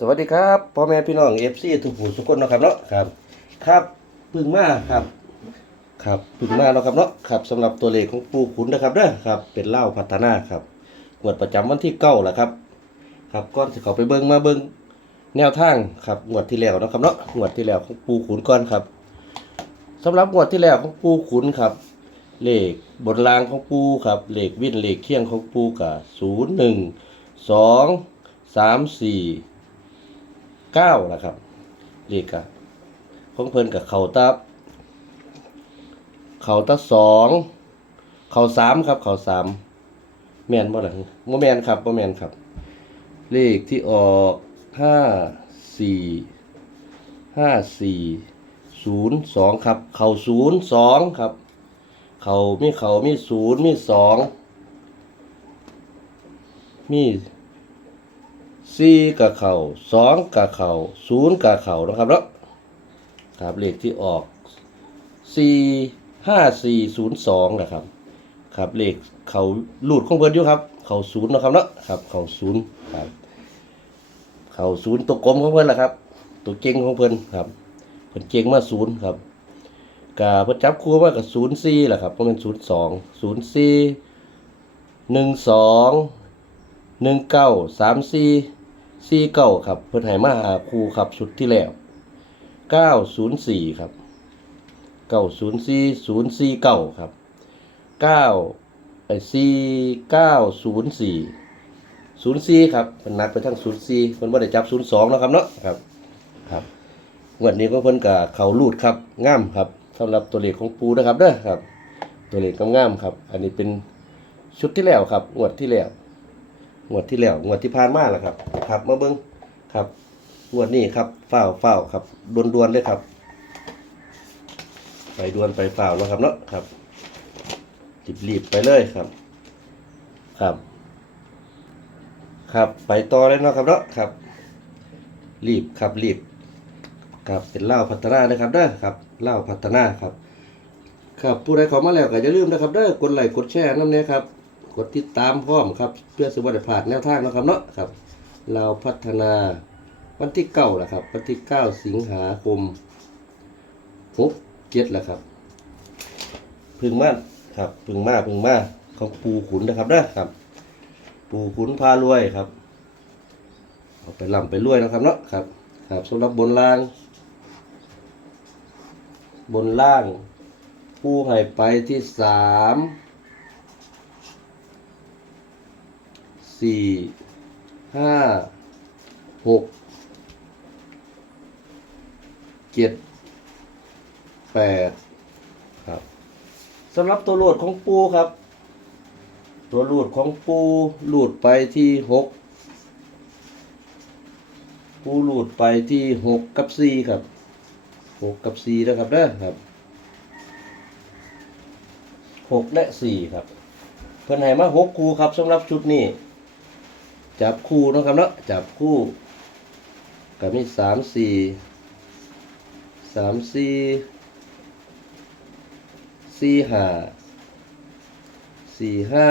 สวัสดีครับพ่อแม่พี่น้องเอฟซีทุกผู้ทุกคนนะครับเนาะครับ ครับพึ่งมาครับ ครับพึ่งมาเนาะครับเนาะครับสำหรับตัวเลขของปูขุนนะครับเด้อครับ เป็นเล่าพัฒนาครับงวดประจำวันที่เก้าแหละครับ ครับก่อนจะเขาไปเบิ้งมาเบิ้งแนวทางครับงวดที่แล้วนะครับเนาะงวดที่แล้วของปูขุนก่อนครับสำหรับงวดที่แล้วของปูขุนครับเลขบนรางของปูครับเลขวิ่นเลขเคียงของปูกับศูนย์หนึ่งสองสามสี่ เก้านะครับเลขกับของเพิ่นกับเขาตาเขาตาสองเขาสามครับ เขาสามแมนบ่หลังโมแมนครับโมแมนครับ เลขที่ออกห้าสี่ห้าสี่ศูนย์สองครับ เขาศูนย์สองครับ เขามีเขามีศูนย์มีสองมี สี่กับเขาสองกับเขาศูนย์กับเข่านะครับเนาะครับเลขที่ออกสี่ห้าสี่ศูนย์สองนะครับ ครับเลขเขาหลุดของเพิ่นอยู่ครับ เขาศูนย์นะครับเนาะครับ เขาศูนย์ครับ เขาศูนย์ตัวกลมของเพิ่นแหละครับ ตัวเก่งของเพิ่นครับเพิ่นเก่งมาศูนย์ครับกาเพิ่นจับคู่มากับศูนย์สี่แหละครับเพราะมันศูนย์สองศูนย์สี่หนึ่งสองหนึ่งเก้าสามสี่ สี่เก้าครับ เพิ่นให้มาหาครูครับชุดที่แล้วเก้าศูนย์สี่ครับเก้าศูนย์สี่ศูนย์สี่เก้าครับเก้าไอ้สี่เก้าศูนย์สี่ศูนย์สี่ครับเพิ่นนักไปทั้งศูนย์สี่เพิ่นบ่ได้จับศูนย์สองนาะครับเนาะครับครับวดนี้ก็เพิ่นกับเขาลูดครับง่ามครับสำหรับตัวเลขของปูนะครับเด้อครับ ตัวเลขง่ามครับ อันนี้เป็นชุดที่แล้วครับงวดที่แล้ว งวดที่แล้วงวดที่ผ่านมาแหละครับครับมาเบิ้งครับงวดนี้ครับเฝ้าวฝ้าครับดวนๆเลยครับ ไปดวนไปเฝ้าแล้วครับเนาะครับรีบๆไปเลยครับ ครับ ครับไปต่อเลยเนาะครับเนาะครับ รีบครับรีบครับเป็นเล่าพัฒนานะครับเด้อครับเล่าพัฒนาครับ ครับผู้ใดเข้ามาแล้วก็อย่าลืมนะครับเด้อกดไลค์กดแชร์น้ำเนี้ยครับ กดติดตามพร้อมครับ เพื่อสวัสดิภาพแนวทางนะครับเนาะครับ เราพัฒนาวันที่เก้าแหละครับ วันที่เก้าสิงหาคมหกเจ็ดแหละครับ พึ่งมาครับ พึ่งมาพึ่งมาของปูขุนนะครับเด้ครับ ปูขุนพารวยครับเอาไปล่ำไปรวยนะครับเนาะครับ ครับสำหรับบนล่าง บนล่าง ผู้ให้ไปที่สาม สี่ห้าหกเจ็ดแปดครับสำหรับตัวโหลดของปูครับ ตัวโหลดของปูหลดไปที่หกปูหลุดไปที่หกกับสี่ครับหกกับสี่นะครับเด้อครับหกและสี่ครับเพิ่อนให้มาหกคูครับสำหรับชุดนี้ จับคู่เนาะครับเนาะจับคู่กับมีสามสี่สามสี่สี่ห้าสี่ห้า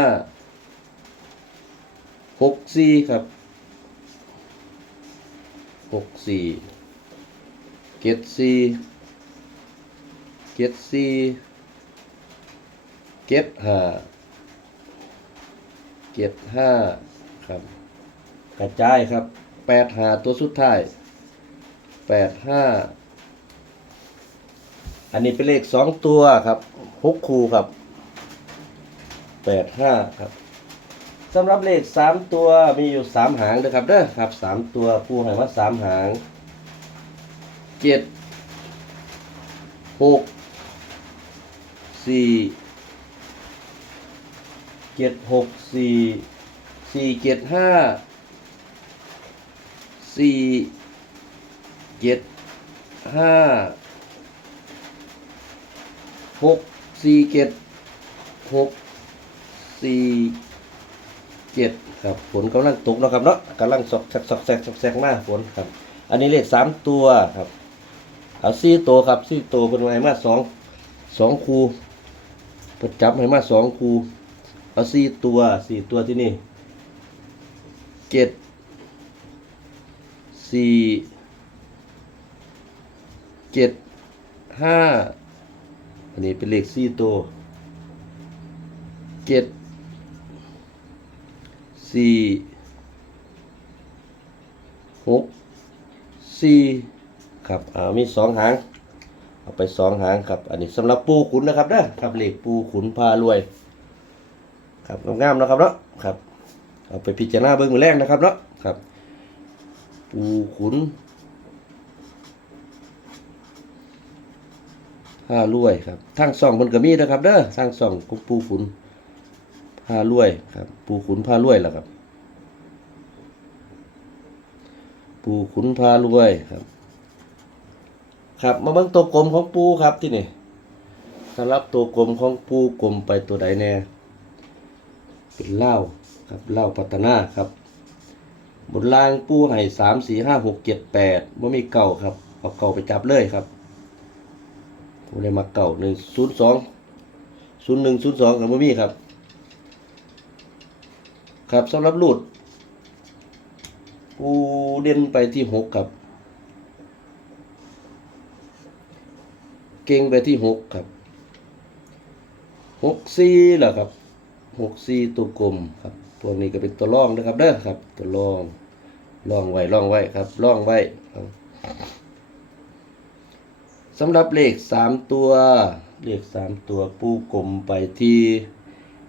หกสี่ครับหกสี่เจ็ดสี่เจ็ดสี่เจ็ดห้าเจ็ดห้าครับ กระจายครับแปดหาตัวสุดท้ายแปดห้าอันนี้เป็นเลขสองตัวครับหกคูครับแปดห้าครับสำหรับเลขสามตัวมีอยู่สามหางนะครับเด้อครับสามตัวผู้ให้ว่าสามหางเจ็ดหกสี่เจ็ดหกสี่สี่เจ็ดห้า สี่เจ็ดห้าหกสี่เจ็ดหกสี่เจ็ดครับฝนกำลังตกนะครับเนาะกำลังสอกแซกสอกแซกสอกแซกมากฝนครับ อันนี้เลขสามตัวครับ เอาสี่ตัวครับสี่ตัวเป็นไงมาสองสองคูปิดจับให้มาสองคูเอาสี่ตัวสี่ตัวที่นี่เจ็ด สี่เจ็ดห้าอันนี้เป็นเลขสี่ตัวเจ็ดสี่หกสี่ครับอ่ามีสองหาง เอาไปสองหางครับ อันนี้สำหรับปูขุนนะครับเด้อครับเลขปูขุนพารวย ครับงามๆนะครับเนาะครับ เอาไปพิจารณาเบิ่งแรกนะครับเนาะครับ ปูขุนพารวยครับทางซ่องมันก็มีนะครับเด้อทางซ่องของปูขุนพารวยครับ ปูขุนพารวยล่ะครับ ปูขุนพารวยครับ ครับมาเบิ่งตัวกลมของปูครับที่นี่สำหรับตัวกลมของปูกลมไปตัวใดแน่เป็นเหล้าครับเหล้าพัฒนาครับ บนล่างปูให้สามสี่ห้าหกเจ็ดแปดว่ามีเก่าครับ เอาเก่าไปจับเลยครับผมเลยมาเก่าหนึ่งศูนย์สองศูนย์หนึ่งศูนย์สองกับว่ามีครับ ครับสำหรับลูดปูเด่นไปที่หกครับ เก่งไปที่หกครับหกสี่แหละครับหกสี่ตัวกลมครับ พวกนี้ก็เป็นตัวร่องนะครับเด้อครับ ตัวร่องร่องไว้ร่องไว้ครับร่องไว้ครับสำหรับเลขสามตัว เลขสามตัวปูกลมไปที่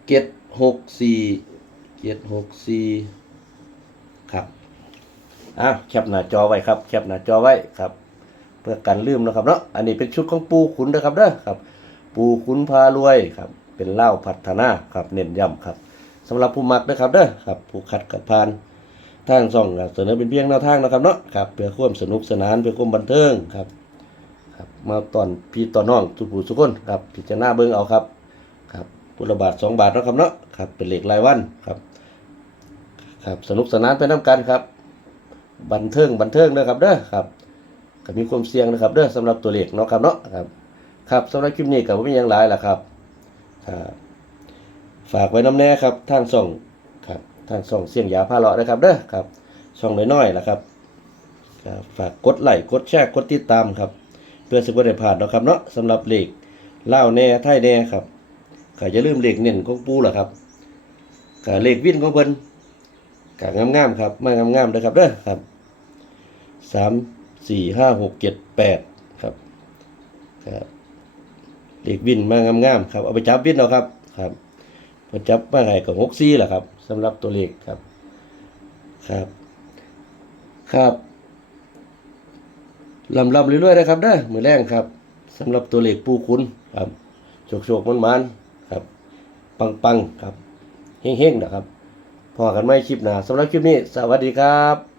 เจ็ดหกสี่เจ็ดหกสี่ครับอะแคปหน้าจอไว้ครับแคปหน้าจอไว้ครับ เพื่อกันลืมนะครับเนาะอันนี้เป็นชุดของปูขุนนะครับเด้อครับ ปูขุนพารวยครับ เป็นเหล้าพัฒนาครับเน้นย้ำครับ สำหรับผู้มักนะครับเด้อครับผู้คัดกับพานทางซ่องเสนอเป็นเพียงแนวทางนะครับเนาะครับเพื่อความสนุกสนานเพื่อความบันเทิงครับครับมาตอนพี่ตอนน้องทุกผู้ทุกคนครับพิจารณาเบิ่งเอาครับครับพุละบาทสองบาทนะครับเนาะครับเป็นเหลขรายวันครับครับสนุกสนานไปน้ำกันครับ บันเทิงบันเทิงนะครับเด้อครับก็มีความเสี่ยงนะครับเด้อสำหรับตัวเลขเนาะครับเนาะครับครับสำหรับคลิปนี้ก็บ่มีหยังหลายล่ะครับครับ ฝากไว้น้ำแน่ครับทางช่องครับทางช่องเสียงยาพาเลาะนะครับเด้อครับช่องน้อยๆล่ะครับครับฝากกดไลค์กดแชร์กดติดตามครับ เพื่อสิบ่ได้พลาดเนาะครับเนาะสำหรับเหลขลาแน่ไทยแน่ครับก็อย่าลืมเหลขเน้นของปูล่ะครับก็เลขวินของเพิ่นก็งามๆครับมางามๆเด้อครับเด้อครับสามสี่ห้าหกเจ็ดแปดครับครับเหลขวินมางามๆครับเอาไปจับวิ่นเอาครับครับ พอจับมาให้ก็หกซี่แหละครับสำหรับตัวเลขครับ ครับ ครับลำลำเรื่อยๆนะครับเด้อมือแรงครับสำหรับตัวเลขปูคุณครับโชคโชคมันมันครับ ปังปังครับเฮ้งๆนะครับพอกันไม่คลิปหนาสำหรับคลิปนี้ สวัสดีครับ